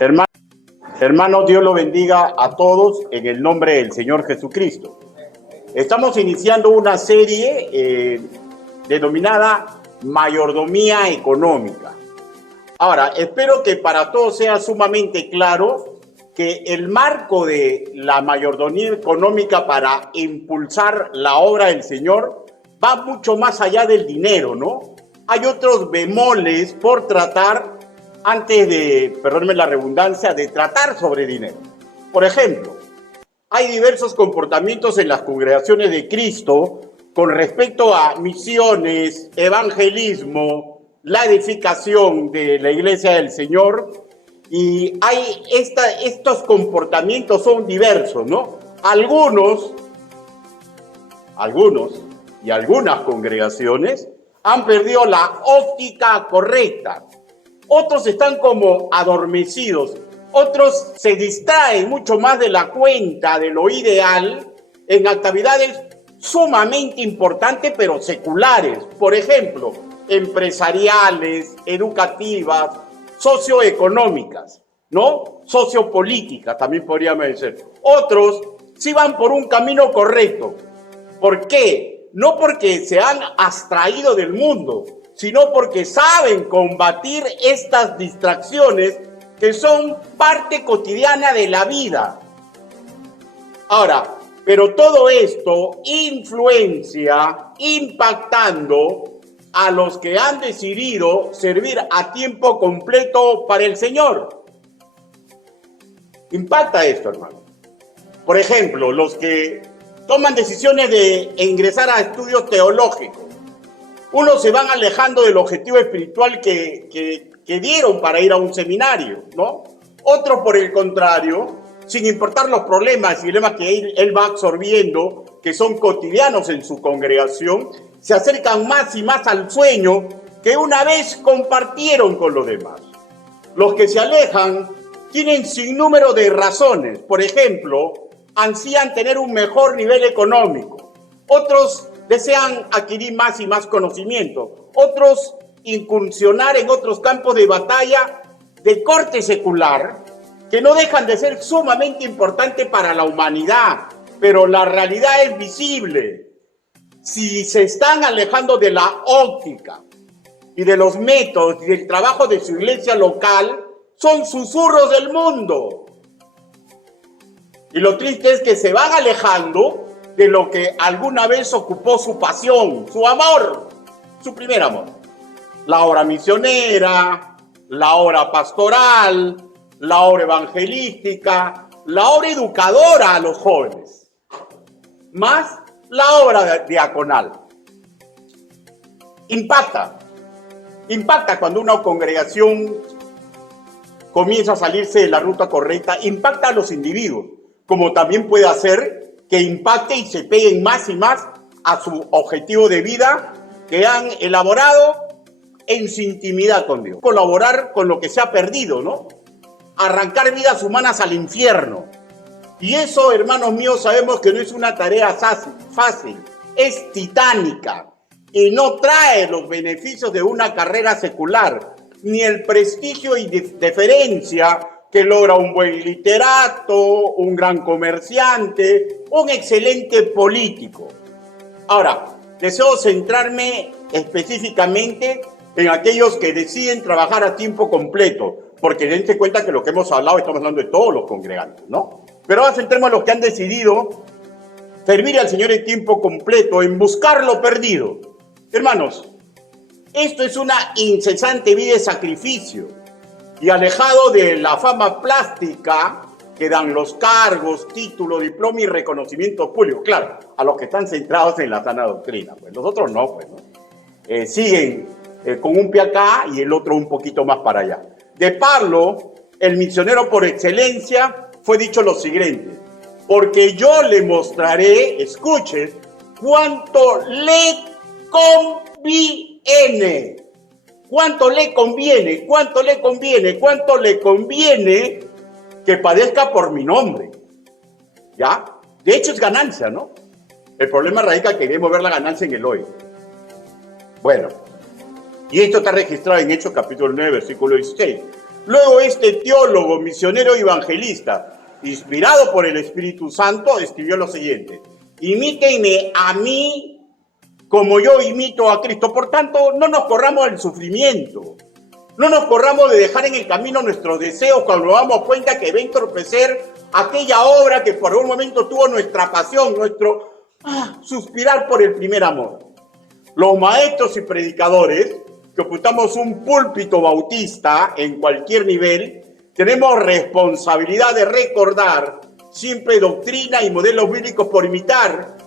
Hermano, hermanos, Dios lo bendiga a todos en el nombre del Señor Jesucristo. Estamos iniciando una serie denominada Mayordomía Económica. Ahora, espero que para todos sea sumamente claro que el marco de la mayordomía económica para impulsar la obra del Señor va mucho más allá del dinero, ¿no? Hay otros bemoles por tratar antes de, perdónenme la redundancia, de tratar sobre dinero. Por ejemplo, hay diversos comportamientos en las congregaciones de Cristo con respecto a misiones, evangelismo, la edificación de la iglesia del Señor, y hay estos comportamientos son diversos, ¿no? Algunos y algunas congregaciones han perdido la óptica correcta. Otros están como adormecidos, otros se distraen mucho más de la cuenta, de lo ideal, en actividades sumamente importantes pero seculares. Por ejemplo, empresariales, educativas, socioeconómicas, ¿no? Sociopolíticas también podríamos decir. Otros sí van por un camino correcto. ¿Por qué? No porque se han abstraído del mundo, sino porque saben combatir estas distracciones que son parte cotidiana de la vida. Ahora, pero todo esto influencia, impactando a los que han decidido servir a tiempo completo para el Señor. Impacta esto, hermano. Por ejemplo, los que toman decisiones de ingresar a estudios teológicos. Unos se van alejando del objetivo espiritual que dieron para ir a un seminario, ¿no? Otros, por el contrario, sin importar los problemas y dilemas que él va absorbiendo, que son cotidianos en su congregación, se acercan más y más al sueño que una vez compartieron con los demás. Los que se alejan tienen sinnúmero de razones. Por ejemplo, ansían tener un mejor nivel económico. Otros desean adquirir más y más conocimiento. Otros incursionar en otros campos de batalla de corte secular que no dejan de ser sumamente importantes para la humanidad, pero la realidad es visible. Si se están alejando de la óptica y de los métodos y del trabajo de su iglesia local, son susurros del mundo. Y lo triste es que se van alejando de lo que alguna vez ocupó su pasión, su amor, su primer amor. La obra misionera, la obra pastoral, la obra evangelística, la obra educadora a los jóvenes, más la obra diaconal. Impacta cuando una congregación comienza a salirse de la ruta correcta, impacta a los individuos, como también puede hacer que impacte y se peguen más y más a su objetivo de vida que han elaborado en su intimidad con Dios. Colaborar con lo que se ha perdido, ¿no? Arrancar vidas humanas al infierno. Y eso, hermanos míos, sabemos que no es una tarea fácil, es titánica y no trae los beneficios de una carrera secular, ni el prestigio y deferencia que logra un buen literato, un gran comerciante, un excelente político. Ahora, deseo centrarme específicamente en aquellos que deciden trabajar a tiempo completo, porque dense cuenta que lo que hemos hablado, estamos hablando de todos los congregantes, ¿no? Pero ahora centremos a los que han decidido servir al Señor en tiempo completo, en buscar lo perdido. Hermanos, esto es una incesante vida de sacrificio y alejado de la fama plástica que dan los cargos, títulos, diploma y reconocimiento público. Claro, a los que están centrados en la sana doctrina, pues los otros no, pues, ¿no? Siguen con un pie acá y el otro un poquito más para allá. De Pablo, el misionero por excelencia, fue dicho lo siguiente: porque yo le mostraré, escuchen, cuánto le conviene. ¿Cuánto le conviene? ¿Cuánto le conviene? ¿Cuánto le conviene que padezca por mi nombre? ¿Ya? De hecho es ganancia, ¿no? El problema radica que queremos ver la ganancia en el hoy. Bueno, y esto está registrado en Hechos capítulo 9, versículo 16. Luego este teólogo, misionero y evangelista, inspirado por el Espíritu Santo, escribió lo siguiente: imítenme a mí como yo imito a Cristo. Por tanto, no nos corramos del sufrimiento. No nos corramos de dejar en el camino nuestros deseos cuando nos damos cuenta que ven entorpecer aquella obra que por un momento tuvo nuestra pasión, nuestro suspirar por el primer amor. Los maestros y predicadores que ocupamos un púlpito bautista en cualquier nivel, tenemos responsabilidad de recordar siempre doctrina y modelos bíblicos por imitar.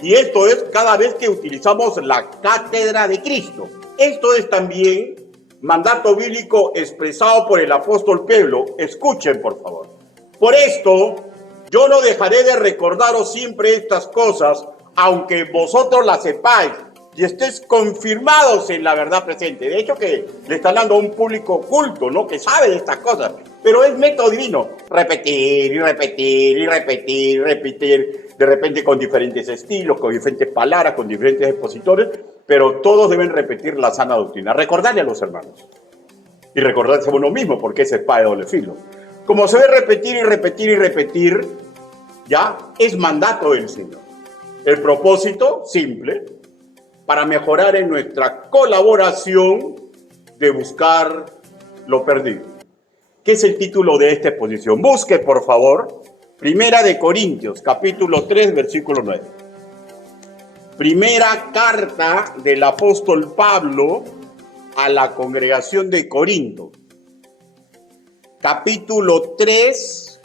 Y esto es cada vez que utilizamos la cátedra de Cristo. Esto es también mandato bíblico expresado por el apóstol Pedro. Escuchen, por favor. Por esto, yo no dejaré de recordaros siempre estas cosas, aunque vosotros las sepáis y estéis confirmados en la verdad presente. De hecho, que le están dando a un público culto, ¿no?, que sabe de estas cosas. Pero es método divino. Repetir y repetir y repetir y repetir. De repente con diferentes estilos, con diferentes palabras, con diferentes expositores, pero todos deben repetir la sana doctrina. Recordarle a los hermanos. Y recordarse a uno mismo, porque es espada de doble filo. Como se ve repetir y repetir y repetir, ya es mandato del Señor. El propósito, simple, para mejorar en nuestra colaboración de buscar lo perdido. ¿Qué es el título de esta exposición? Busque, por favor, Primera de Corintios, capítulo 3, versículo 9. Primera carta del apóstol Pablo a la congregación de Corinto. Capítulo 3,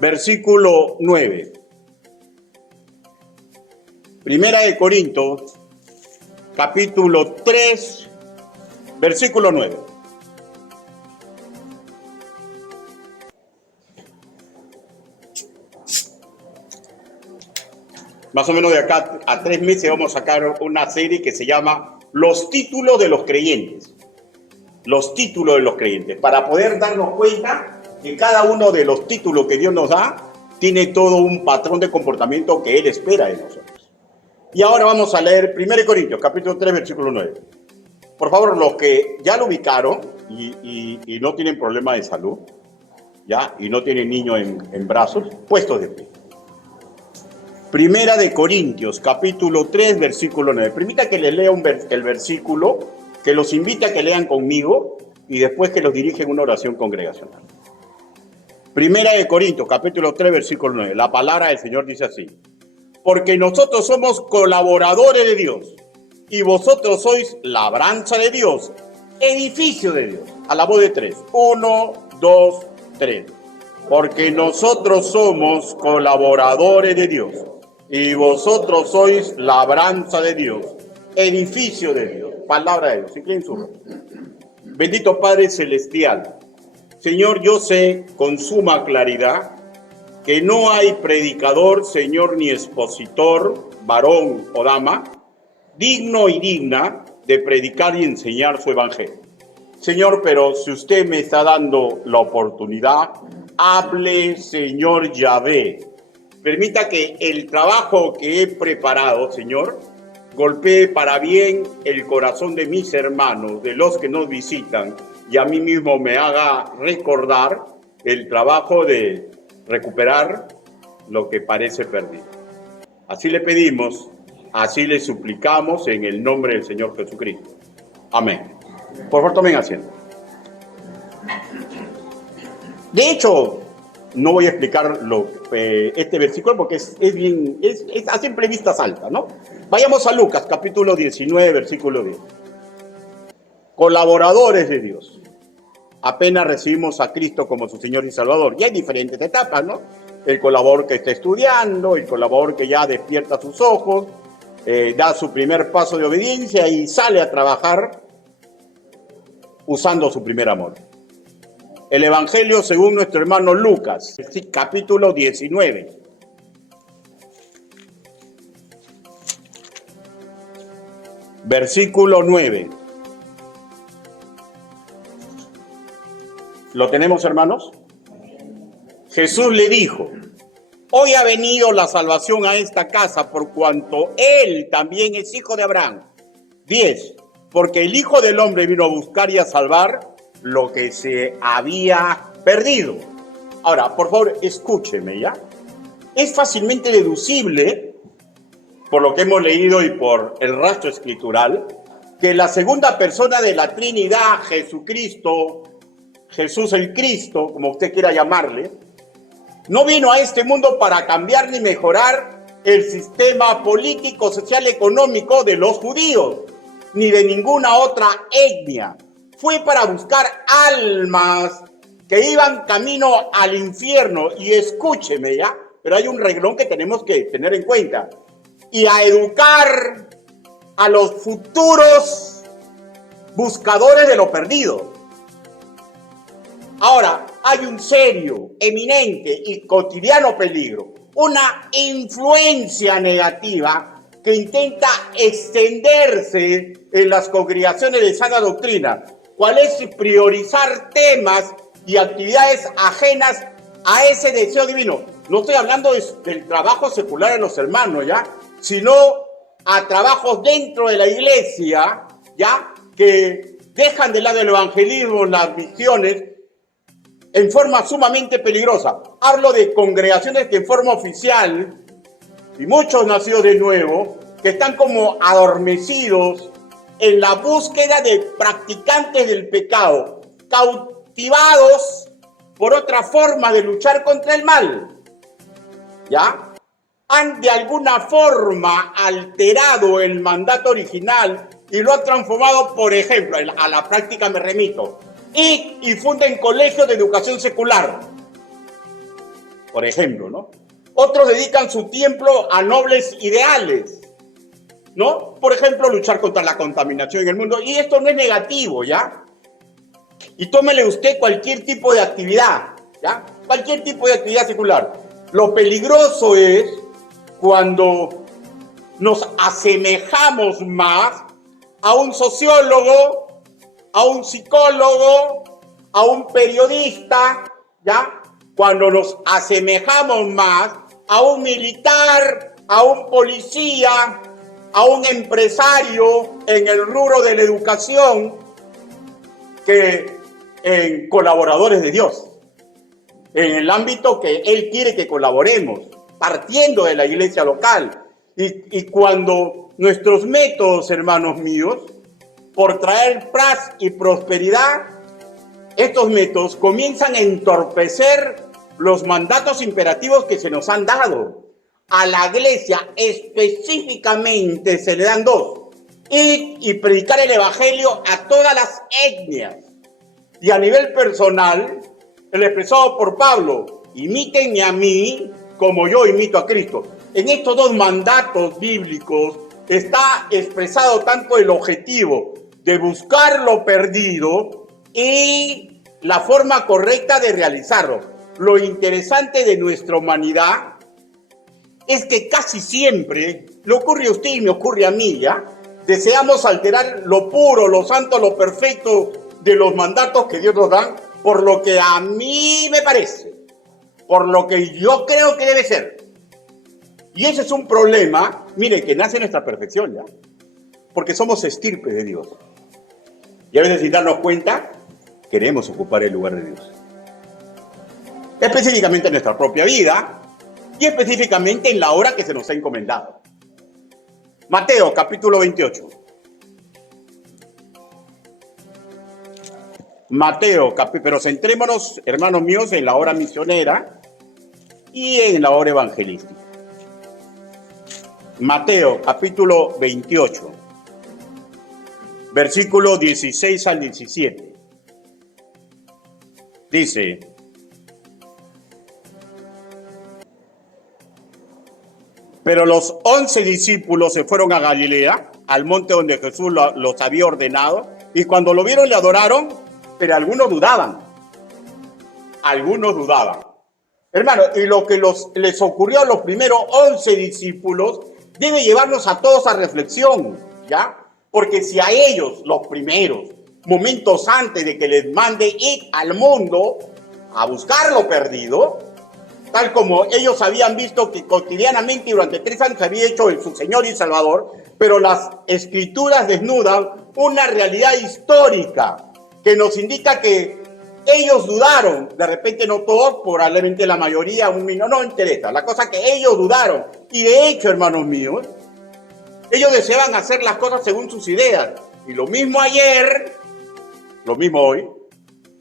versículo 9. Primera de Corinto, capítulo 3, versículo 9. Más o menos de acá a 3 meses vamos a sacar una serie que se llama Los títulos de los creyentes. Los títulos de los creyentes. Para poder darnos cuenta que cada uno de los títulos que Dios nos da tiene todo un patrón de comportamiento que Él espera de nosotros. Y ahora vamos a leer 1 Corintios, capítulo 3, versículo 9. Por favor, los que ya lo ubicaron y no tienen problema de salud, ¿ya?, y no tienen niño en brazos, puestos de pie. Primera de Corintios, capítulo 3, versículo 9. Permita que les lea el versículo, que los invite a que lean conmigo y después que los dirige en una oración congregacional. Primera de Corintios, capítulo 3, versículo 9. La palabra del Señor dice así: porque nosotros somos colaboradores de Dios y vosotros sois labranza de Dios, edificio de Dios. A la voz de 3. 1, 2, 3. Porque nosotros somos colaboradores de Dios y vosotros sois labranza de Dios, edificio de Dios. Palabra de Dios. Inclinen su rostro. Bendito Padre Celestial, Señor, yo sé con suma claridad que no hay predicador, Señor, ni expositor, varón o dama, digno y digna de predicar y enseñar su evangelio. Señor, pero si usted me está dando la oportunidad, hable, Señor Yahvé. Permita que el trabajo que he preparado, Señor, golpee para bien el corazón de mis hermanos, de los que nos visitan, y a mí mismo me haga recordar el trabajo de recuperar lo que parece perdido. Así le pedimos, así le suplicamos en el nombre del Señor Jesucristo. Amén. Por favor, tomen asiento. De hecho, no voy a explicar este versículo porque es a simple vista salta, ¿no? Vayamos a Lucas, capítulo 19, versículo 10. Colaboradores de Dios. Apenas recibimos a Cristo como su Señor y Salvador. Y hay diferentes etapas, ¿no? El colaborador que está estudiando, el colaborador que ya despierta sus ojos, da su primer paso de obediencia y sale a trabajar usando su primer amor. El Evangelio según nuestro hermano Lucas, capítulo 19. Versículo 9. ¿Lo tenemos, hermanos? Jesús le dijo: hoy ha venido la salvación a esta casa por cuanto él también es hijo de Abraham. 10. porque el Hijo del Hombre vino a buscar y a salvar lo que se había perdido. Ahora, por favor, escúcheme, ¿ya? Es fácilmente deducible, por lo que hemos leído y por el rastro escritural, que la segunda persona de la Trinidad, Jesucristo, Jesús el Cristo, como usted quiera llamarle, no vino a este mundo para cambiar ni mejorar el sistema político, social, económico de los judíos, ni de ninguna otra etnia. Fue para buscar almas que iban camino al infierno. Y escúcheme, ¿ya? Pero hay un reglón que tenemos que tener en cuenta. Y a educar a los futuros buscadores de lo perdido. Ahora, hay un serio, eminente y cotidiano peligro, una influencia negativa que intenta extenderse en las congregaciones de sana doctrina, cuál es priorizar temas y actividades ajenas a ese deseo divino. No estoy hablando del trabajo secular de los hermanos, ¿ya? Sino a trabajos dentro de la iglesia, ¿ya? Que dejan de lado el evangelismo, las misiones, en forma sumamente peligrosa. Hablo de congregaciones que en forma oficial, y muchos nacidos de nuevo, que están como adormecidos en la búsqueda de practicantes del pecado, cautivados por otra forma de luchar contra el mal, ¿ya? Han de alguna forma alterado el mandato original y lo han transformado, por ejemplo, a la práctica me remito, y funden colegios de educación secular, por ejemplo, ¿no? Otros dedican su tiempo a nobles ideales, ¿no? Por ejemplo, luchar contra la contaminación en el mundo. Y esto no es negativo, ¿ya? Y tómele usted cualquier tipo de actividad, ¿ya? Cualquier tipo de actividad secular. Lo peligroso es cuando nos asemejamos más a un sociólogo, a un psicólogo, a un periodista, ¿ya? Cuando nos asemejamos más a un militar, a un policía, a un empresario en el rubro de la educación, que en colaboradores de Dios, en el ámbito que Él quiere que colaboremos, partiendo de la iglesia local. Y cuando nuestros métodos, hermanos míos, por traer paz y prosperidad, estos métodos comienzan a entorpecer los mandatos imperativos que se nos han dado. A la iglesia específicamente se le dan dos: ir y predicar el evangelio a todas las etnias. Y a nivel personal, el expresado por Pablo: imítenme a mí como yo imito a Cristo. En estos dos mandatos bíblicos está expresado tanto el objetivo de buscar lo perdido y la forma correcta de realizarlo. Lo interesante de nuestra humanidad es que casi siempre, le ocurre a usted y me ocurre a mí, ¿ya? Deseamos alterar lo puro, lo santo, lo perfecto de los mandatos que Dios nos da, por lo que a mí me parece, por lo que yo creo que debe ser. Y ese es un problema, mire, que nace en nuestra perfección, ¿ya? Porque somos estirpe de Dios. Y a veces, sin darnos cuenta, queremos ocupar el lugar de Dios. Específicamente en nuestra propia vida y específicamente en la hora que se nos ha encomendado. Mateo, capítulo 28. Mateo, pero centrémonos, hermanos míos, en la hora misionera y en la hora evangelística. Mateo, capítulo 28, versículo 16 al 17. Dice: pero los 11 discípulos se fueron a Galilea, al monte donde Jesús los había ordenado, y cuando lo vieron le adoraron, pero algunos dudaban. Algunos dudaban. Hermano, y lo que les ocurrió a los primeros 11 discípulos debe llevarnos a todos a reflexión, ¿ya? Porque si a ellos, los primeros, momentos antes de que les mande ir al mundo a buscar lo perdido, tal como ellos habían visto que cotidianamente durante 3 años había hecho su Señor y Salvador, Pero las escrituras desnudan una realidad histórica que nos indica que ellos dudaron, de repente no todos, probablemente la mayoría, no interesa, la cosa que ellos dudaron. Y de hecho, hermanos míos, ellos deseaban hacer las cosas según sus ideas. Y lo mismo ayer, lo mismo hoy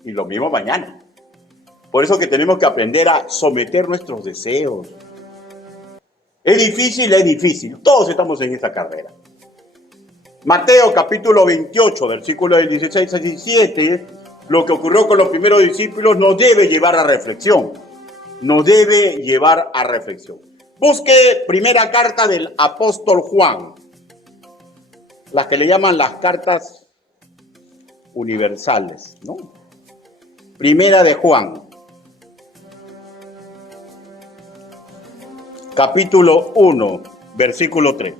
y lo mismo mañana. Por eso que tenemos que aprender a someter nuestros deseos. Es difícil. Todos estamos en esta carrera. Mateo capítulo 28, versículos del 16 al 17, lo que ocurrió con los primeros discípulos nos debe llevar a reflexión. Busque primera carta del apóstol Juan, las que le llaman las cartas universales, ¿no? Primera de Juan, capítulo 1, versículo 3.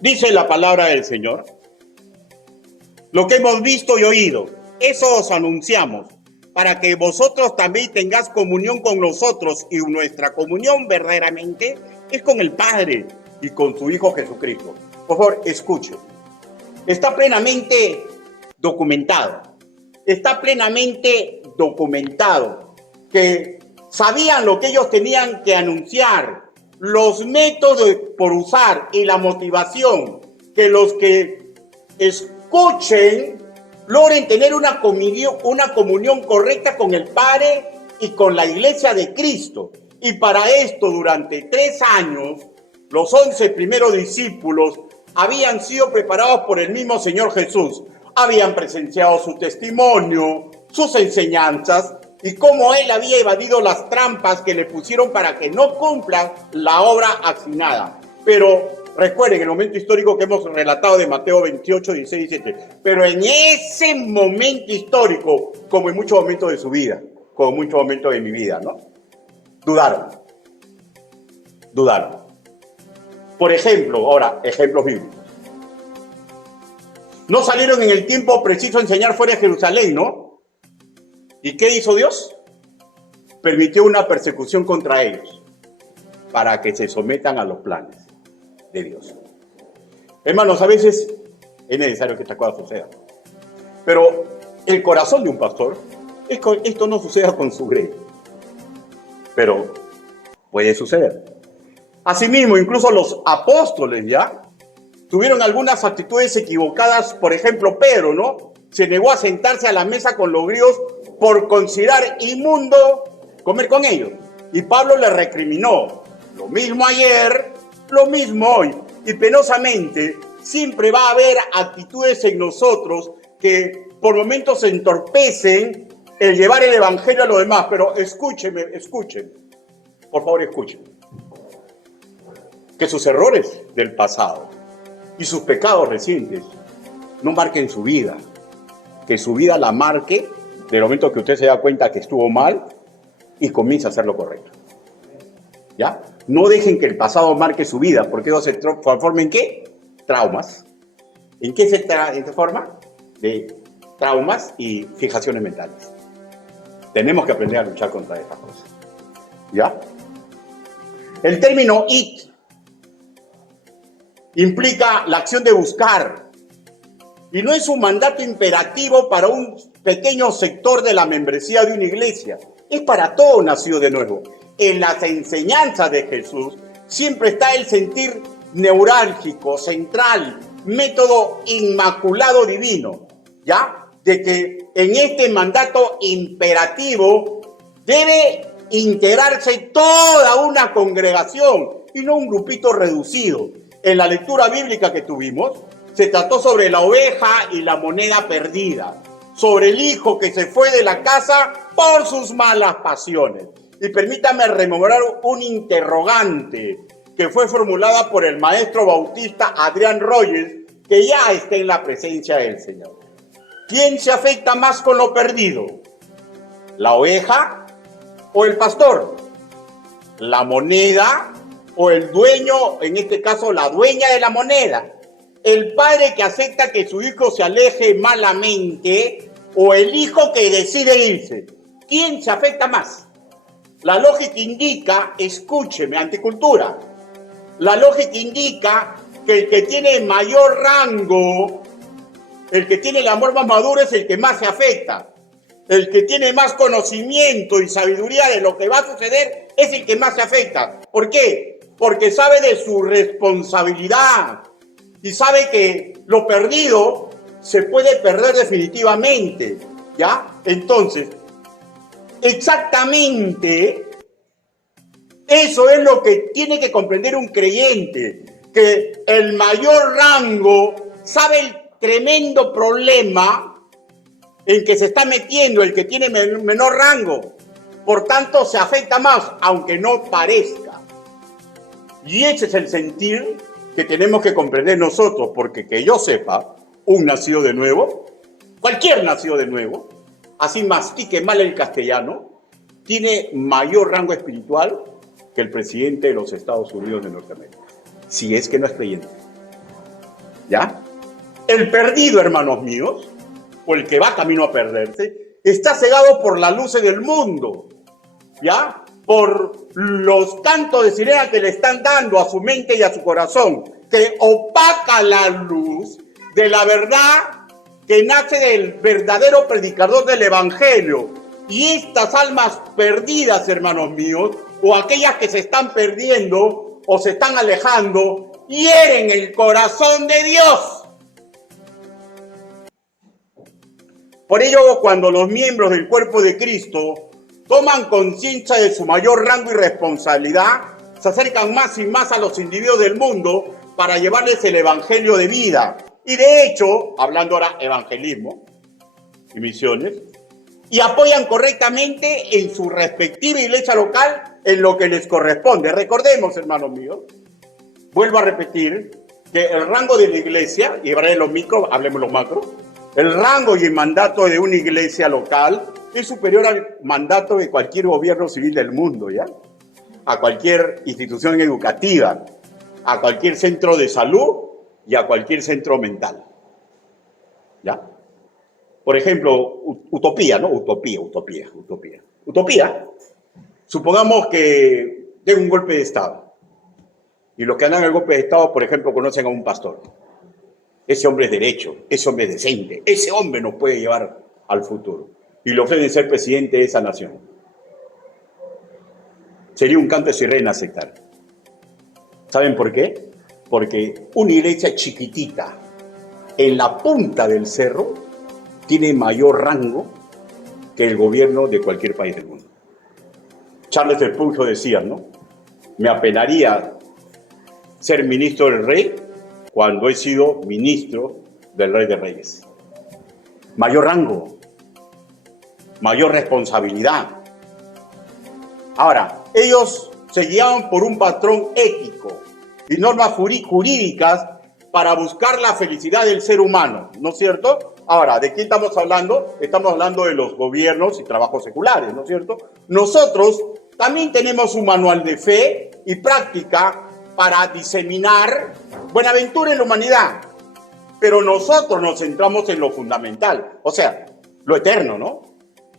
Dice la palabra del Señor: lo que hemos visto y oído, eso os anunciamos, para que vosotros también tengáis comunión con nosotros, y nuestra comunión verdaderamente es con el Padre y con su Hijo Jesucristo. Por favor, escuche. Está plenamente documentado que sabían lo que ellos tenían que anunciar, los métodos por usar y la motivación, que los que escuchen logren tener una comunión correcta con el Padre y con la Iglesia de Cristo. Y para esto, durante 3 años, los 11 primeros discípulos habían sido preparados por el mismo Señor Jesús. Habían presenciado su testimonio, sus enseñanzas, y cómo él había evadido las trampas que le pusieron para que no cumplan la obra asignada. Pero recuerden el momento histórico que hemos relatado de Mateo 28, 16 y 17. Pero en ese momento histórico, como en muchos momentos de su vida, como en muchos momentos de mi vida, ¿no? Dudaron. Por ejemplo, ahora, ejemplos bíblicos. No salieron en el tiempo preciso a enseñar fuera de Jerusalén, ¿no? ¿Y qué hizo Dios? Permitió una persecución contra ellos para que se sometan a los planes de Dios. Hermanos, a veces es necesario que esta cosa suceda. Pero el corazón de un pastor es que esto no suceda con su grey. Pero puede suceder. Asimismo, incluso los apóstoles ya tuvieron algunas actitudes equivocadas. Por ejemplo, Pedro, ¿no? Se negó a sentarse a la mesa con los griegos por considerar inmundo comer con ellos. Y Pablo le recriminó. Lo mismo ayer, lo mismo hoy. Y penosamente, siempre va a haber actitudes en nosotros que por momentos entorpecen el llevar el evangelio a los demás. Pero escuchen. Por favor, escuchen. Que sus errores del pasado y sus pecados recientes no marquen su vida. Que su vida la marque del momento que usted se da cuenta que estuvo mal y comienza a hacer lo correcto. ¿Ya? No dejen que el pasado marque su vida, porque eso se transforma en ¿qué? Traumas. ¿En qué se transforma? De traumas y fijaciones mentales. Tenemos que aprender a luchar contra estas cosas. ¿Ya? El término it implica la acción de buscar. Y no es un mandato imperativo para un pequeño sector de la membresía de una iglesia. Es para todo nacido de nuevo. En las enseñanzas de Jesús siempre está el sentir neurálgico, central, método inmaculado divino, ¿ya? De que en este mandato imperativo debe integrarse toda una congregación y no un grupito reducido. En la lectura bíblica que tuvimos, se trató sobre la oveja y la moneda perdida, sobre el hijo que se fue de la casa por sus malas pasiones. Y permítame rememorar un interrogante que fue formulada por el maestro bautista Adrián Rogers, que ya está en la presencia del Señor. ¿Quién se afecta más con lo perdido? ¿La oveja o el pastor? ¿La moneda o el dueño, en este caso la dueña de la moneda? ¿El padre que acepta que su hijo se aleje malamente o el hijo que decide irse? ¿Quién se afecta más? La lógica indica, escúcheme, anticultura, La lógica indica que el que tiene mayor rango, el que tiene el amor más maduro es el que más se afecta. El que tiene más conocimiento y sabiduría de lo que va a suceder es el que más se afecta. ¿Por qué? Porque sabe de su responsabilidad y sabe que lo perdido se puede perder definitivamente, ¿ya? Entonces, exactamente eso es lo que tiene que comprender un creyente, que el mayor rango sabe el tremendo problema en que se está metiendo el que tiene menor rango. Por tanto, se afecta más, aunque no parezca. Y ese es el sentir que tenemos que comprender nosotros, porque que yo sepa, un nacido de nuevo, cualquier nacido de nuevo, así mastique mal el castellano, tiene mayor rango espiritual que el presidente de los Estados Unidos de Norteamérica, si es que no es creyente. ¿Ya? El perdido, hermanos míos, o el que va camino a perderse, está cegado por las luces del mundo, ¿ya? Por los cantos de sirena que le están dando a su mente y a su corazón, que opaca la luz de la verdad que nace del verdadero predicador del Evangelio. Y estas almas perdidas, hermanos míos, o aquellas que se están perdiendo o se están alejando, hieren el corazón de Dios. Por ello, cuando los miembros del cuerpo de Cristo toman conciencia de su mayor rango y responsabilidad, se acercan más y más a los individuos del mundo para llevarles el evangelio de vida. Y de hecho, hablando ahora evangelismo y misiones, y apoyan correctamente en su respectiva iglesia local en lo que les corresponde. Recordemos, hermanos míos, vuelvo a repetir, que el rango de la iglesia, y ahora en los micro, hablemos los macro, el rango y el mandato de una iglesia local es superior al mandato de cualquier gobierno civil del mundo, ¿ya? A cualquier institución educativa, a cualquier centro de salud y a cualquier centro mental, ¿ya? Por ejemplo, utopía, ¿no? Utopía. Supongamos que den un golpe de Estado. Y los que dan el golpe de Estado, por ejemplo, conocen a un pastor. Ese hombre es derecho, ese hombre es decente, ese hombre nos puede llevar al futuro. Y le ofrecen ser presidente de esa nación. Sería un canto de sirena aceptar. ¿Saben por qué? Porque una iglesia chiquitita, en la punta del cerro, tiene mayor rango que el gobierno de cualquier país del mundo. Charles Spurgeon decía, ¿no? Me apenaría ser ministro del rey cuando he sido ministro del Rey de Reyes. Mayor rango, mayor responsabilidad. Ahora, ellos se guiaban por un patrón ético y normas jurídicas para buscar la felicidad del ser humano, ¿no es cierto? Ahora, ¿de quién estamos hablando? Estamos hablando de los gobiernos y trabajos seculares, ¿no es cierto? Nosotros también tenemos un manual de fe y práctica para diseminar buenaventura en la humanidad. Pero nosotros nos centramos en lo fundamental, o sea, lo eterno, ¿no?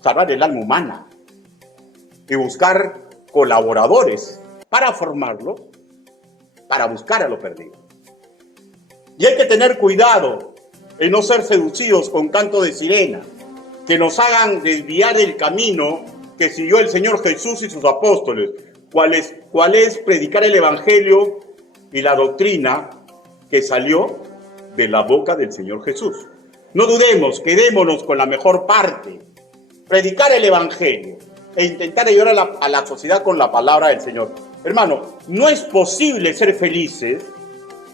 Salvar el alma humana y buscar colaboradores para formarlo, para buscar a lo perdido. Y hay que tener cuidado en no ser seducidos con canto de sirena, que nos hagan desviar del camino que siguió el Señor Jesús y sus apóstoles, cuál es predicar el Evangelio y la doctrina que salió de la boca del Señor Jesús. No dudemos, quedémonos con la mejor parte, predicar el Evangelio e intentar ayudar a la sociedad con la palabra del Señor. Hermano, no es posible ser felices,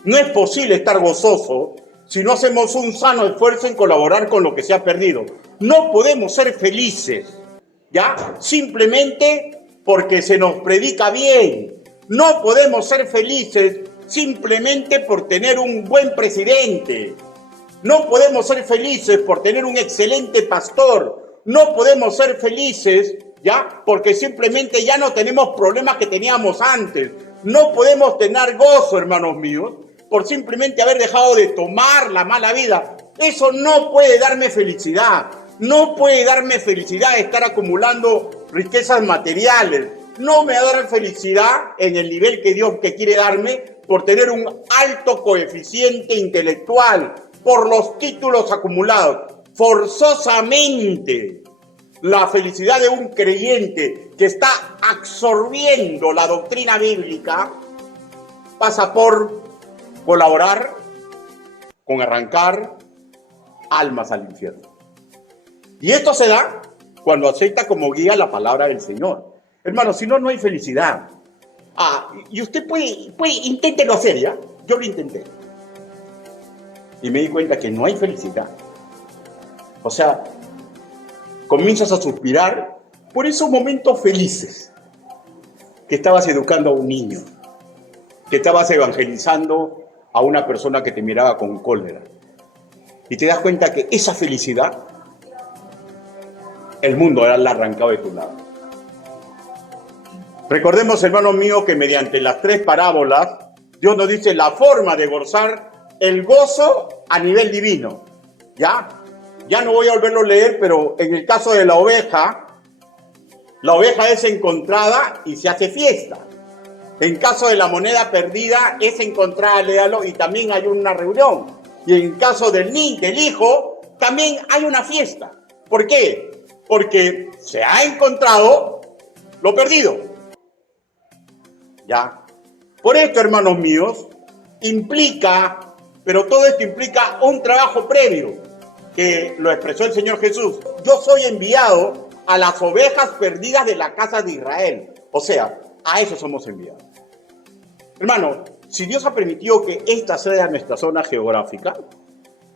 no es posible estar gozoso si no hacemos un sano esfuerzo en colaborar con lo que se ha perdido. No podemos ser felices, ¿ya? Simplemente porque se nos predica bien. No podemos ser felices simplemente por tener un buen presidente. No podemos ser felices por tener un excelente pastor. No podemos ser felices, ¿ya? Porque simplemente ya no tenemos problemas que teníamos antes. No podemos tener gozo, hermanos míos, por simplemente haber dejado de tomar la mala vida. Eso no puede darme felicidad. No puede darme felicidad estar acumulando riquezas materiales. No me va a dar felicidad en el nivel que Dios quiere darme por tener un alto coeficiente intelectual, por los títulos acumulados. Forzosamente, la felicidad de un creyente que está absorbiendo la doctrina bíblica pasa por colaborar con arrancar almas al infierno. Y esto se da cuando acepta como guía la palabra del Señor. Hermano, si no, no hay felicidad. Y usted puede inténtelo hacer, ¿ya? Yo lo intenté. Y me di cuenta que no hay felicidad. O sea, comienzas a suspirar por esos momentos felices que estabas educando a un niño, que estabas evangelizando a una persona que te miraba con cólera. Y te das cuenta que esa felicidad, el mundo la ha arrancado de tu lado. Recordemos, hermanos míos, que mediante las 3 parábolas, Dios nos dice la forma de gozar el gozo a nivel divino. Ya no voy a volverlo a leer, pero en el caso de la oveja es encontrada y se hace fiesta. En caso de la moneda perdida, es encontrada, léalo, y también hay una reunión. Y en caso del hijo, también hay una fiesta. ¿Por qué? Porque se ha encontrado lo perdido. ¿Ya? Por esto, hermanos míos, pero todo esto implica un trabajo previo, que lo expresó el Señor Jesús. Yo soy enviado a las ovejas perdidas de la casa de Israel. O sea, a eso somos enviados. Hermano, si Dios ha permitido que esta sea nuestra zona geográfica,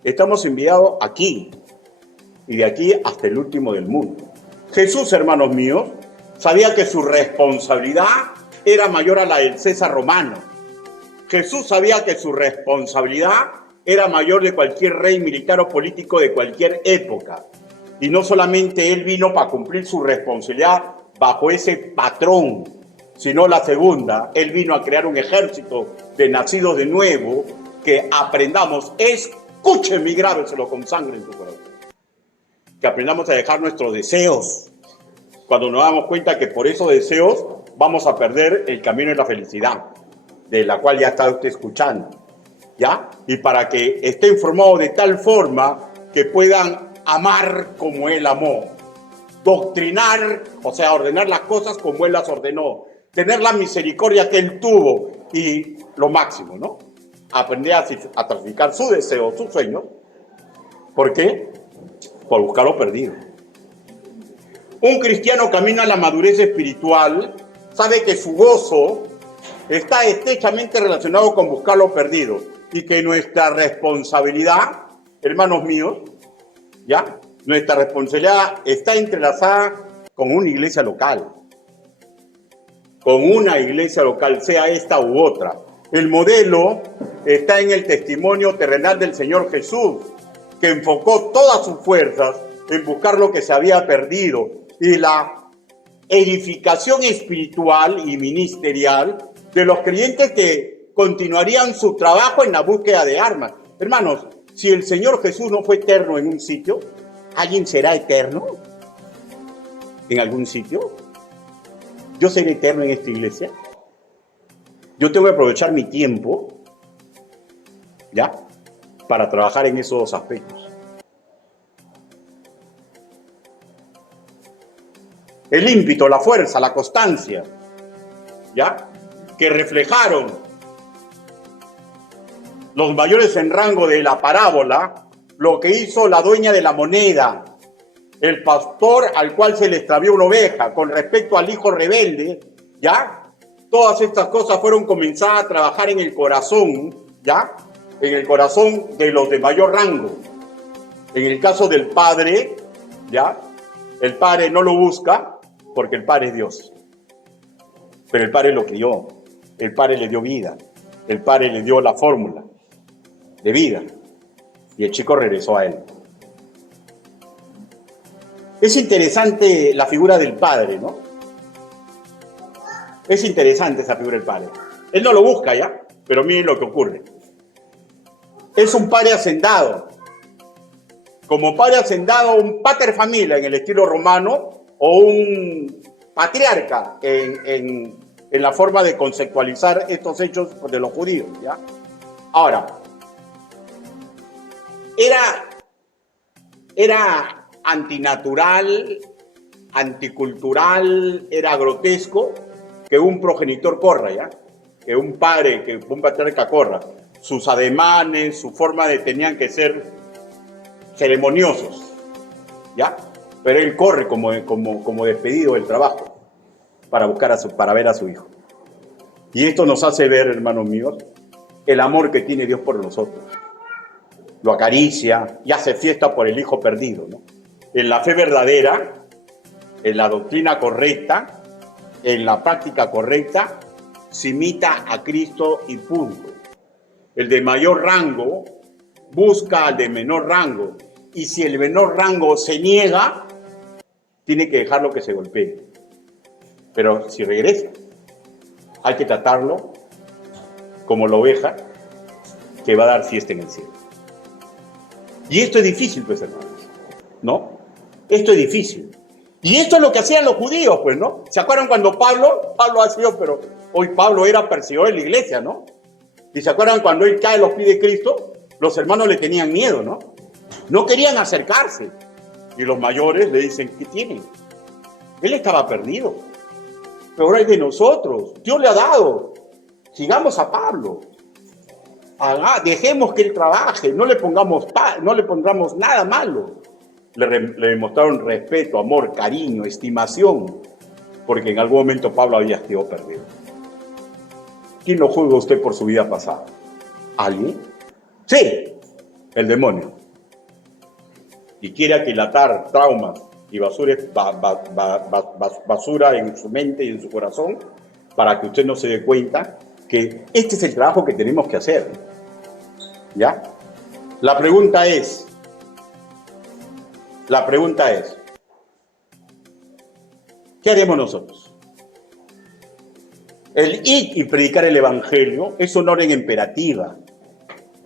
estamos enviados aquí y de aquí hasta el último del mundo. Jesús, hermanos míos, sabía que su responsabilidad era mayor a la del César romano. Jesús sabía que su responsabilidad era mayor de cualquier rey militar o político de cualquier época. Y no solamente él vino para cumplir su responsabilidad bajo ese patrón, sino la segunda, él vino a crear un ejército de nacidos de nuevo, que aprendamos, escúcheme y grábeselo con sangre en tu corazón, que aprendamos a dejar nuestros deseos, cuando nos damos cuenta que por esos deseos vamos a perder el camino de la felicidad, de la cual ya está usted escuchando, ¿ya? Y para que esté informado de tal forma que puedan amar como él amó, doctrinar, o sea, ordenar las cosas como él las ordenó, tener la misericordia que él tuvo y lo máximo, ¿no? Aprender a traficar su deseo, su sueño. ¿Por qué? Por buscar lo perdido. Un cristiano camina a la madurez espiritual, sabe que su gozo está estrechamente relacionado con buscar lo perdido y que nuestra responsabilidad, hermanos míos, ¿ya? Nuestra responsabilidad está entrelazada con una iglesia local. Con una iglesia local, sea esta u otra. El modelo está en el testimonio terrenal del Señor Jesús, que enfocó todas sus fuerzas en buscar lo que se había perdido, y la edificación espiritual y ministerial de los creyentes que continuarían su trabajo en la búsqueda de armas. Hermanos, si el Señor Jesús no fue eterno en un sitio, ¿alguien será eterno en algún sitio? ¿Yo seré eterno en esta iglesia? Yo tengo que aprovechar mi tiempo, ¿ya?, para trabajar en esos dos aspectos. El ímpetu, la fuerza, la constancia, ¿ya?, que reflejaron los mayores en rango de la parábola, lo que hizo la dueña de la moneda, el pastor al cual se le extravió una oveja, con respecto al hijo rebelde, ¿ya? Todas estas cosas fueron comenzadas a trabajar en el corazón, ¿ya? En el corazón de los de mayor rango. En el caso del Padre, ¿ya? El Padre no lo busca porque el Padre es Dios. Pero el Padre lo crió, el Padre le dio vida, el Padre le dio la fórmula de vida y el chico regresó a él. Es interesante la figura del Padre, ¿no? Es interesante esa figura del Padre. Él no lo busca ya, pero miren lo que ocurre. Es un padre hacendado. Como padre hacendado, un pater familia en el estilo romano o un patriarca en en la forma de conceptualizar estos hechos de los judíos, ¿ya? Ahora, era antinatural, anticultural, era grotesco que un progenitor corra, ¿ya? Que un padre, que un patriarca corra. Sus ademanes, su forma de tenían que ser ceremoniosos, ¿ya? Pero él corre como despedido del trabajo para ver a su hijo. Y esto nos hace ver, hermanos míos, el amor que tiene Dios por nosotros. Lo acaricia y hace fiesta por el hijo perdido, ¿no? En la fe verdadera, en la doctrina correcta, en la práctica correcta, se imita a Cristo y punto. El de mayor rango busca al de menor rango, y si el menor rango se niega, tiene que dejarlo que se golpee. Pero si regresa, hay que tratarlo como la oveja que va a dar fiesta en el cielo. Y esto es difícil, pues, hermanos, ¿no? Esto es difícil. Y esto es lo que hacían los judíos, pues, ¿no? ¿Se acuerdan cuando Pablo ha sido, pero hoy Pablo era perseguidor en la iglesia, ¿no? ¿Y se acuerdan cuando él cae a los pies de Cristo? Los hermanos le tenían miedo, ¿no? No querían acercarse. Y los mayores le dicen, ¿qué tienen? Él estaba perdido. Pero ahora es de nosotros. Dios le ha dado. Sigamos a Pablo. Dejemos que él trabaje. No le pongamos nada malo. Le demostraron respeto, amor, cariño, estimación. Porque en algún momento Pablo había quedado perdido. ¿Quién lo juzga usted por su vida pasada? ¿Alguien? Sí, el demonio. Y quiere aquilatar traumas y basura en su mente y en su corazón para que usted no se dé cuenta que este es el trabajo que tenemos que hacer. ¿Ya? La pregunta es, ¿qué haremos nosotros? El ir y predicar el evangelio es una orden imperativa.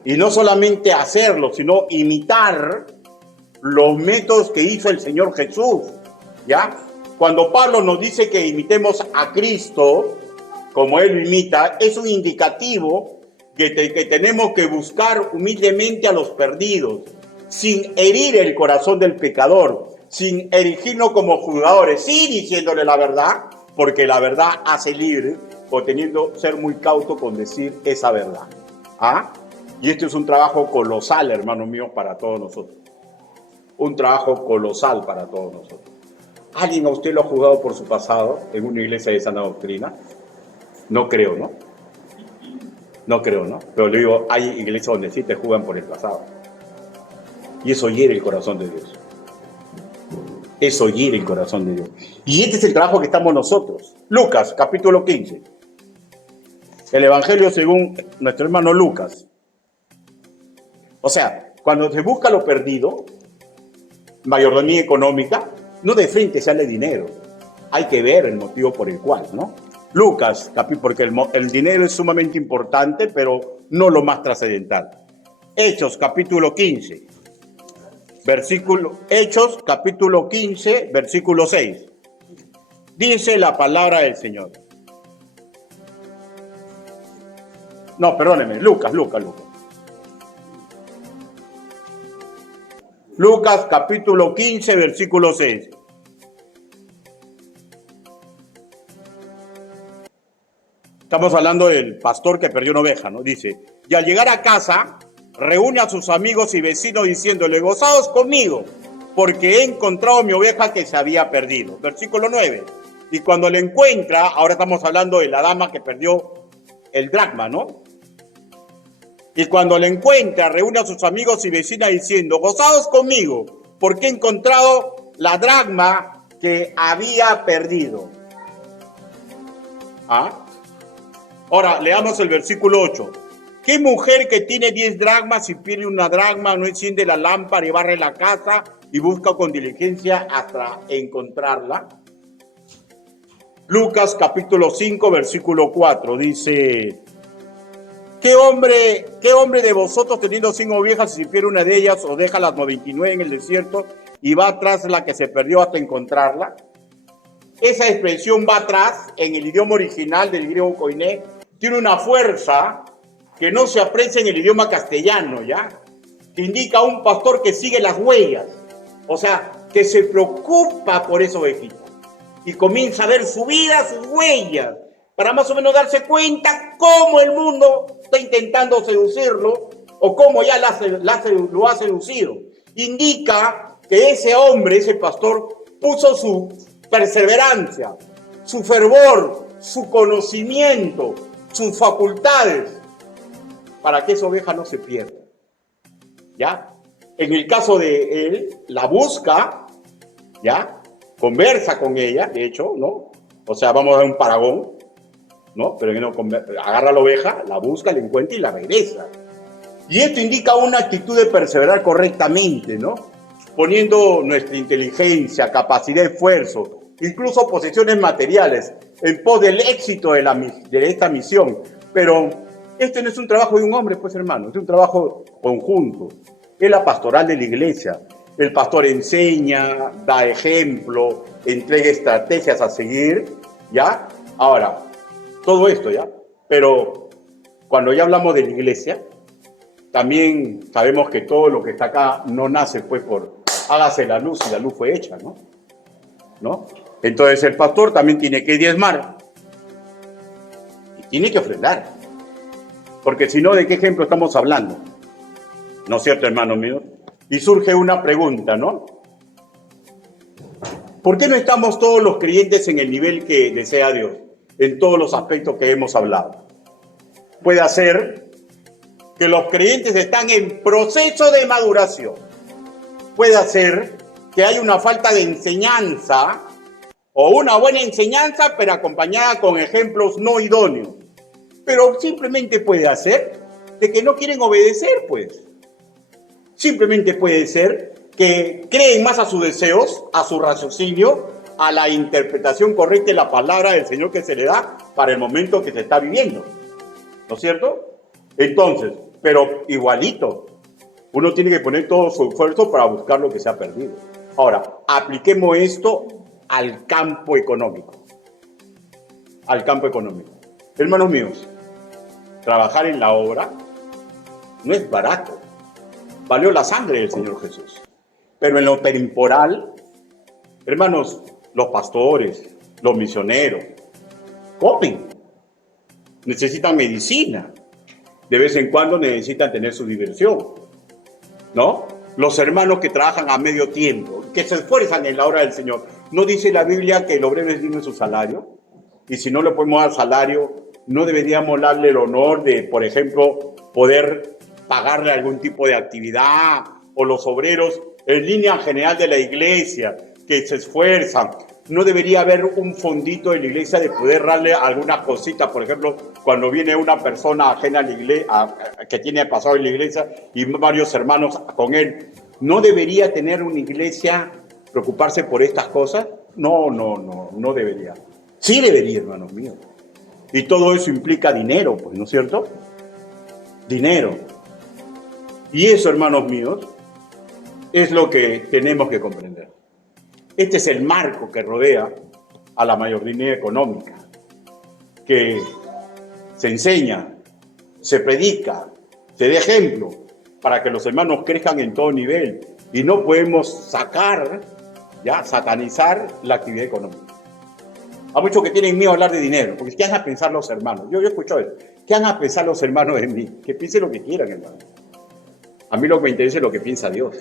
Y no solamente hacerlo, sino imitar los métodos que hizo el Señor Jesús, ¿ya? Cuando Pablo nos dice que imitemos a Cristo, como Él lo imita, es un indicativo que tenemos que buscar humildemente a los perdidos, sin herir el corazón del pecador, sin erigirnos como juzgadores, sí diciéndole la verdad, porque la verdad hace libre, o ser muy cauto con decir esa verdad. ¿Ah? Y esto es un trabajo colosal, hermanos míos, para todos nosotros. Un trabajo colosal para todos nosotros. ¿Alguien a usted lo ha juzgado por su pasado en una iglesia de sana doctrina? No creo, ¿no? No creo, ¿no? Pero le digo, hay iglesias donde sí te juzgan por el pasado. Y eso hiere el corazón de Dios. Eso hiere el corazón de Dios. Y este es el trabajo que estamos nosotros. Lucas, capítulo 15. El Evangelio según nuestro hermano Lucas. O sea, cuando se busca lo perdido, mayordomía económica, no de frente sale dinero. Hay que ver el motivo por el cual, ¿no? Lucas, porque el dinero es sumamente importante, pero no lo más trascendental. Hechos, capítulo 15. Hechos, capítulo 15, versículo 6. Dice la palabra del Señor. No, perdóneme, Lucas. Lucas, capítulo 15, versículo 6. Estamos hablando del pastor que perdió una oveja, ¿no? Dice, y al llegar a casa, reúne a sus amigos y vecinos diciéndole, gozaos conmigo, porque he encontrado mi oveja que se había perdido. Versículo 9. Y cuando le encuentra, ahora estamos hablando de la dama que perdió el dracma, ¿no? Y cuando le encuentra, reúne a sus amigos y vecinas diciendo, gozaos conmigo, porque he encontrado la dracma que había perdido. ¿Ah? Ahora, leamos el versículo 8. ¿Qué mujer que tiene 10 dracmas y pierde una dracma no enciende la lámpara y barre la casa y busca con diligencia hasta encontrarla? Lucas capítulo 5, versículo 4 dice... ¿Qué hombre de vosotros teniendo 100 ovejas y si pierde una de ellas o deja las 99 en el desierto y va tras la que se perdió hasta encontrarla? esa expresión va atrás, en el idioma original del griego koiné, tiene una fuerza que no se aprecia en el idioma castellano, ¿ya? Que indica a un pastor que sigue las huellas, o sea, que se preocupa por esa ovejita y comienza a ver su vida, sus huellas, para más o menos darse cuenta cómo el mundo está intentando seducirlo o cómo ya lo ha seducido. Indica que ese hombre, ese pastor, puso su perseverancia, su fervor, su conocimiento, sus facultades, para que esa oveja no se pierda. ¿Ya? En el caso de él, la busca, ¿ya? Conversa con ella, de hecho, ¿no? O sea, vamos a dar un paragón, ¿no? Pero que no agarra la oveja, la busca, la encuentra y la regresa. Y esto indica una actitud de perseverar correctamente, ¿no? Poniendo nuestra inteligencia, capacidad, esfuerzo, incluso posesiones materiales, en pos del éxito de esta misión. Pero este no es un trabajo de un hombre, pues, hermano, es un trabajo conjunto. Es la pastoral de la iglesia. El pastor enseña, da ejemplo, entrega estrategias a seguir, ¿ya? Ahora, todo esto, ¿ya? Pero cuando ya hablamos de la iglesia, también sabemos que todo lo que está acá no nace, pues, por hágase la luz y la luz fue hecha, ¿no? Entonces el pastor también tiene que diezmar y tiene que ofrendar. Porque si no, ¿de qué ejemplo estamos hablando? ¿No es cierto, hermanos míos? Y surge una pregunta, ¿no? ¿Por qué no estamos todos los creyentes en el nivel que desea Dios? En todos los aspectos que hemos hablado. Puede ser que los creyentes están en proceso de maduración. Puede ser que hay una falta de enseñanza o una buena enseñanza, pero acompañada con ejemplos no idóneos. Pero simplemente puede ser de que no quieren obedecer, pues. Simplemente puede ser que creen más a sus deseos, a su raciocinio, a la interpretación correcta de la palabra del Señor que se le da para el momento que se está viviendo. ¿No es cierto? Entonces, pero igualito, uno tiene que poner todo su esfuerzo para buscar lo que se ha perdido. Ahora, apliquemos esto al campo económico. Al campo económico. Hermanos míos, trabajar en la obra no es barato. Valió la sangre del Señor Jesús. Pero en lo temporal, hermanos, los pastores, los misioneros, comen. Necesitan medicina. De vez en cuando necesitan tener su diversión, ¿no? Los hermanos que trabajan a medio tiempo, que se esfuerzan en la obra del Señor. ¿No dice la Biblia que el obrero es digno de su salario? Y si no le podemos dar salario, ¿no deberíamos darle el honor de, por ejemplo, poder pagarle algún tipo de actividad? O los obreros en línea general de la iglesia que se esfuerzan. ¿No debería haber un fondito en la iglesia de poder darle alguna cosita? Por ejemplo, cuando viene una persona ajena a la iglesia, que tiene pasado en la iglesia y varios hermanos con él, ¿no debería tener una iglesia preocuparse por estas cosas? No debería. Sí debería, hermanos míos. Y todo eso implica dinero, pues, ¿no es cierto? Dinero. Y eso, hermanos míos, es lo que tenemos que comprender. Este es el marco que rodea a la mayordomía económica, que se enseña, se predica, se da ejemplo para que los hermanos crezcan en todo nivel y no podemos satanizar la actividad económica. Hay muchos que tienen miedo a hablar de dinero, porque ¿qué van a pensar los hermanos? Yo escucho eso. ¿Qué van a pensar los hermanos de mí? Que piensen lo que quieran, hermano. A mí lo que me interesa es lo que piensa Dios.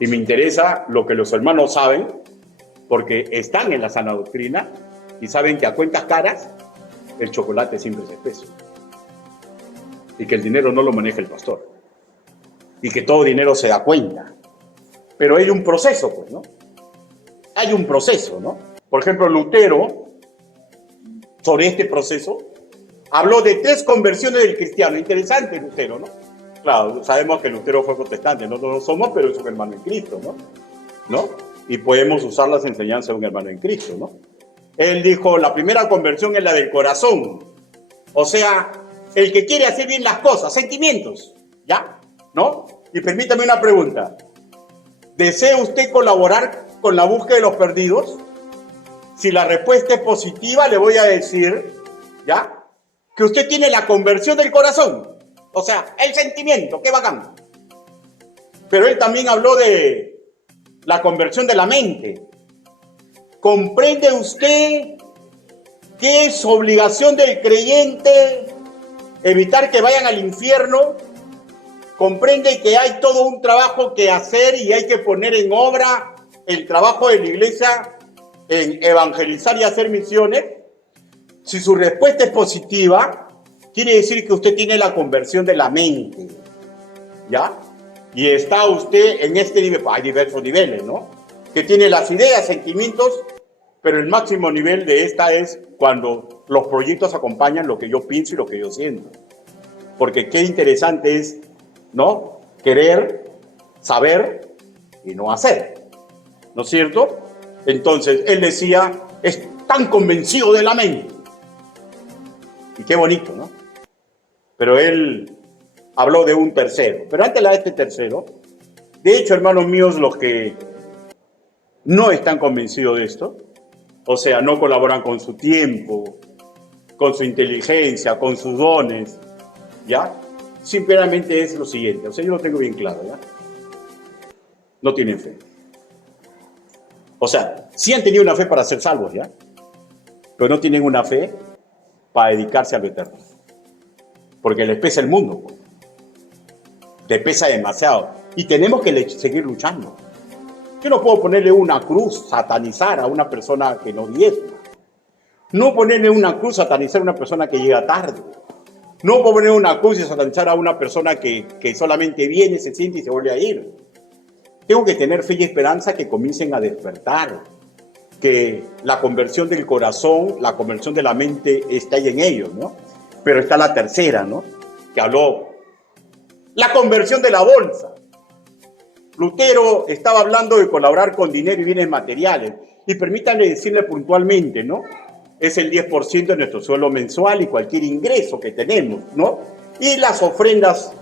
Y me interesa lo que los hermanos saben, porque están en la sana doctrina y saben que a cuentas caras el chocolate siempre es espeso. Y que el dinero no lo maneja el pastor. Y que todo dinero se da cuenta. Pero hay un proceso, pues, ¿no? Hay un proceso, ¿no? Por ejemplo, Lutero, sobre este proceso, habló de 3 conversiones del cristiano. Interesante, Lutero, ¿no? Claro, sabemos que Lutero fue protestante, no todos somos, pero es un hermano en Cristo, ¿no? Y podemos usar las enseñanzas de un hermano en Cristo, ¿no? Él dijo, la primera conversión es la del corazón. O sea, el que quiere hacer bien las cosas, sentimientos, ¿ya? ¿No? Y permítame una pregunta. ¿Desea usted colaborar con la búsqueda de los perdidos? Si la respuesta es positiva, le voy a decir, ¿ya? Que usted tiene la conversión del corazón. O sea, el sentimiento, qué bacán. Pero él también habló de la conversión de la mente. ¿Comprende usted que es obligación del creyente evitar que vayan al infierno? ¿Comprende que hay todo un trabajo que hacer y hay que poner en obra el trabajo de la iglesia en evangelizar y hacer misiones? Si su respuesta es positiva, quiere decir que usted tiene la conversión de la mente, ¿ya? Y está usted en este nivel. Hay diversos niveles, ¿no? Que tiene las ideas, sentimientos, pero el máximo nivel de esta es cuando los proyectos acompañan lo que yo pienso y lo que yo siento. Porque qué interesante es, ¿no? Querer, saber y no hacer, ¿no es cierto? Entonces, él decía, es tan convencido de la mente. Y qué bonito, ¿no? Pero él habló de un tercero. Pero antes de este tercero, de hecho, hermanos míos, los que no están convencidos de esto, o sea, no colaboran con su tiempo, con su inteligencia, con sus dones, ¿ya? Simplemente es lo siguiente, o sea, yo lo tengo bien claro, ¿ya? No tienen fe. O sea, sí han tenido una fe para ser salvos, ¿ya? Pero no tienen una fe para dedicarse a lo eterno. Porque les pesa el mundo, pues. Les pesa demasiado. Y tenemos que seguir luchando. Yo no puedo ponerle una cruz, satanizar a una persona que no diezma. No ponerle una cruz, satanizar a una persona que llega tarde. No puedo poner una cruz y satanizar a una persona que solamente viene, se siente y se vuelve a ir. Tengo que tener fe y esperanza que comiencen a despertar. Que la conversión del corazón, la conversión de la mente está ahí en ellos, ¿no? Pero está la tercera, ¿no? Que habló. La conversión de la bolsa. Lutero estaba hablando de colaborar con dinero y bienes materiales. Y permítanme decirle puntualmente, ¿no? Es el 10% de nuestro sueldo mensual y cualquier ingreso que tenemos, ¿no? Y las ofrendas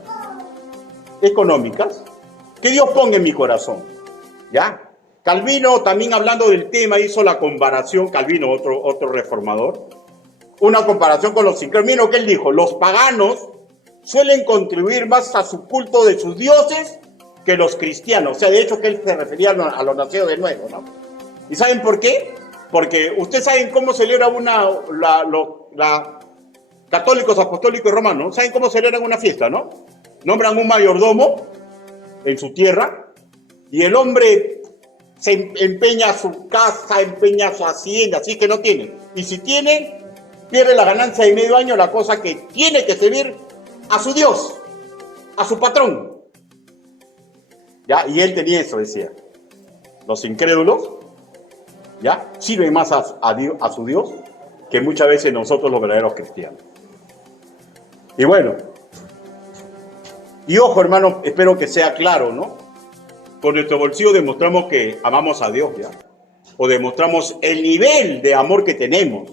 económicas que Dios ponga en mi corazón, ¿ya? Calvino, también hablando del tema, hizo la comparación, Calvino, otro reformador, una comparación con los incrédulos. Mira lo que él dijo, los paganos suelen contribuir más a su culto de sus dioses que los cristianos. O sea, de hecho que él se refería a los nacidos de nuevo, ¿no? ¿Y saben por qué? Porque ustedes saben cómo celebra católicos, apostólicos y romanos, ¿saben cómo celebran una fiesta, no? Nombran un mayordomo en su tierra y el hombre se empeña su casa, empeña su hacienda, así que no tiene. Y si tiene, pierde la ganancia de medio año, la cosa que tiene que servir a su Dios, a su patrón. ¿Ya? Y él tenía eso, decía. Los incrédulos, ¿ya? Sirven más a su Dios que muchas veces nosotros los verdaderos cristianos. Y bueno, y ojo, hermano, espero que sea claro, ¿no? Con nuestro bolsillo demostramos que amamos a Dios, ¿ya? O demostramos el nivel de amor que tenemos.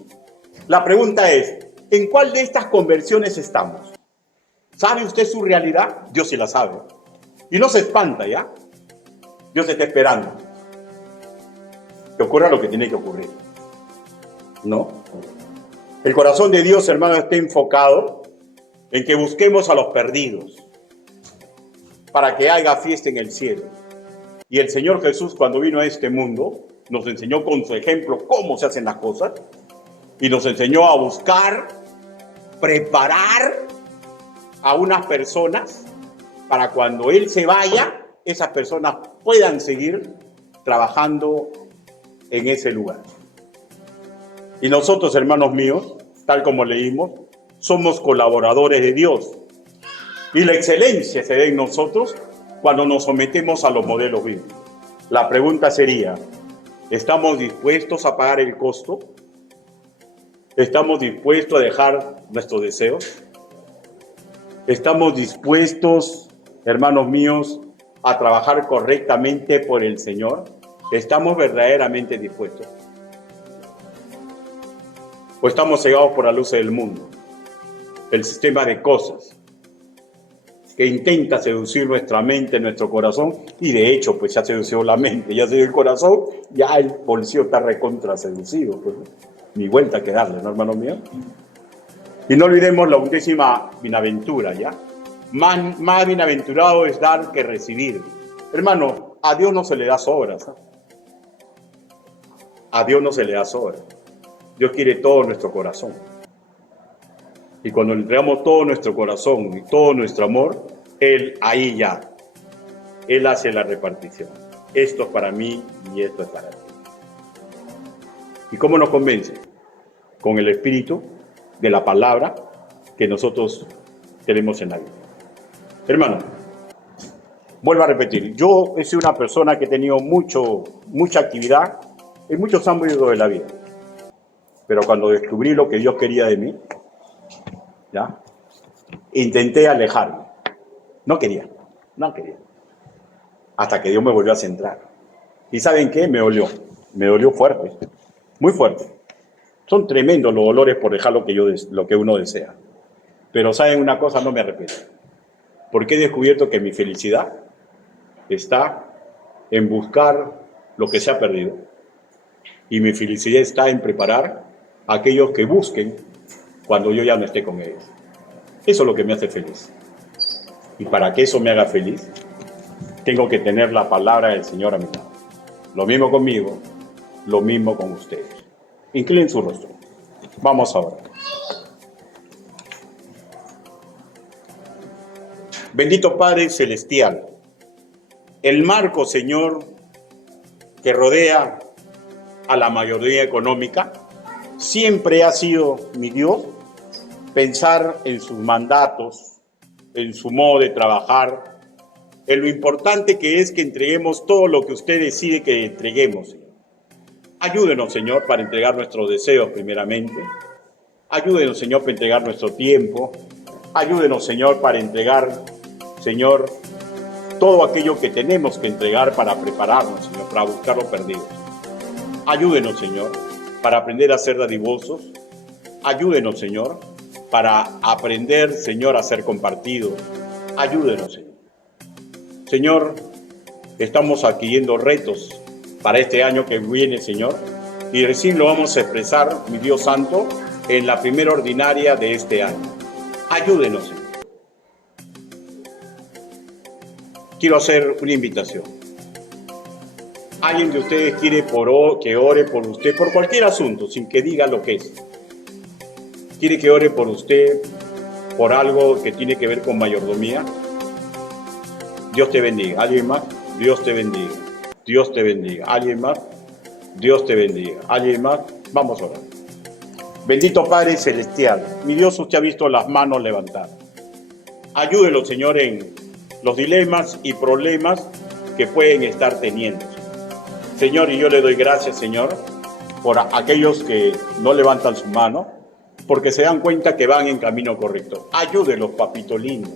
La pregunta es, ¿en cuál de estas conversiones estamos? ¿Sabe usted su realidad? Dios sí la sabe. Y no se espanta, ¿ya? Dios está esperando que ocurra lo que tiene que ocurrir, ¿no? El corazón de Dios, hermano, está enfocado en que busquemos a los perdidos para que haya fiesta en el cielo. Y el Señor Jesús, cuando vino a este mundo, nos enseñó con su ejemplo cómo se hacen las cosas y nos enseñó a buscar, preparar a unas personas para cuando Él se vaya, esas personas puedan seguir trabajando en ese lugar. Y nosotros, hermanos míos, tal como leímos, somos colaboradores de Dios. Y la excelencia se ve en nosotros cuando nos sometemos a los modelos bíblicos. La pregunta sería, ¿estamos dispuestos a pagar el costo? ¿Estamos dispuestos a dejar nuestros deseos? ¿Estamos dispuestos, hermanos míos, a trabajar correctamente por el Señor? ¿Estamos verdaderamente dispuestos? ¿O estamos cegados por la luz del mundo? El sistema de cosas. que intenta seducir nuestra mente, nuestro corazón, y de hecho, pues ya sedució la mente, ya sedució el corazón, ya el bolsillo está recontra seducido, pues, ni vuelta que darle, ¿no, hermano mío? Y no olvidemos la 11ª bienaventura, ¿ya? Más bienaventurado es dar que recibir. Hermano, a Dios no se le da sobras, ¿eh? A Dios no se le da sobras. Dios quiere todo nuestro corazón. Y cuando le entregamos todo nuestro corazón y todo nuestro amor, Él ahí ya, Él hace la repartición. Esto es para mí y esto es para ti. ¿Y cómo nos convence? Con el espíritu de la palabra que nosotros tenemos en la vida. Hermano, vuelvo a repetir, yo he sido una persona que he tenido mucha actividad en muchos ámbitos de la vida. Pero cuando descubrí lo que Dios quería de mí, ¿ya? Intenté alejarme. No quería. Hasta que Dios me volvió a centrar. ¿Y saben qué? Me dolió fuerte, muy fuerte. Son tremendos los dolores por dejar lo que uno desea. Pero ¿saben una cosa? No me arrepiento. Porque he descubierto que mi felicidad está en buscar lo que se ha perdido. Y mi felicidad está en preparar a aquellos que busquen cuando yo ya no esté con ellos. Eso es lo que me hace feliz. Y para que eso me haga feliz, tengo que tener la palabra del Señor a mi lado. Lo mismo conmigo, lo mismo con ustedes. Inclinen su rostro. Vamos ahora. Bendito Padre Celestial, el marco, Señor, que rodea a la mayoría económica, siempre ha sido, mi Dios, pensar en sus mandatos, en su modo de trabajar, en lo importante que es que entreguemos todo lo que usted decide que entreguemos, Señor. Ayúdenos, Señor, para entregar nuestros deseos primeramente. Ayúdenos, Señor, para entregar nuestro tiempo. Ayúdenos, Señor, para entregar, Señor, todo aquello que tenemos que entregar para prepararnos, Señor, para buscar lo perdido. Ayúdenos, Señor, para aprender a ser dadivosos. Ayúdenos, Señor, para aprender, Señor, a ser compartidos. Ayúdenos, Señor. Señor, estamos adquiriendo retos para este año que viene, Señor, y recién lo vamos a expresar, mi Dios Santo, en la primera ordinaria de este año. Ayúdenos, Señor. Quiero hacer una invitación. Alguien de ustedes quiere que ore por usted, por cualquier asunto, sin que diga lo que es. Quiere que ore por usted, por algo que tiene que ver con mayordomía. Dios te bendiga. ¿Alguien más? Dios te bendiga. Dios te bendiga. ¿Alguien más? Dios te bendiga. ¿Alguien más? Vamos a orar. Bendito Padre Celestial, mi Dios, usted ha visto las manos levantadas. Ayúdelo, Señor, en los dilemas y problemas que pueden estar teniendo. Señor, y yo le doy gracias, Señor, por aquellos que no levantan su mano, porque se dan cuenta que van en camino correcto. Ayúdelos, papito lindo,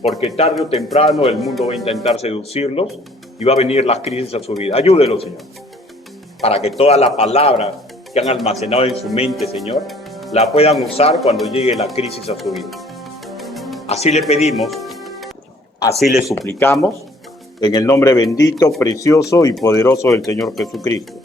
porque tarde o temprano el mundo va a intentar seducirlos y va a venir las crisis a su vida. Ayúdelos, Señor, para que toda la palabra que han almacenado en su mente, Señor, la puedan usar cuando llegue la crisis a su vida. Así le pedimos, así le suplicamos, en el nombre bendito, precioso y poderoso del Señor Jesucristo.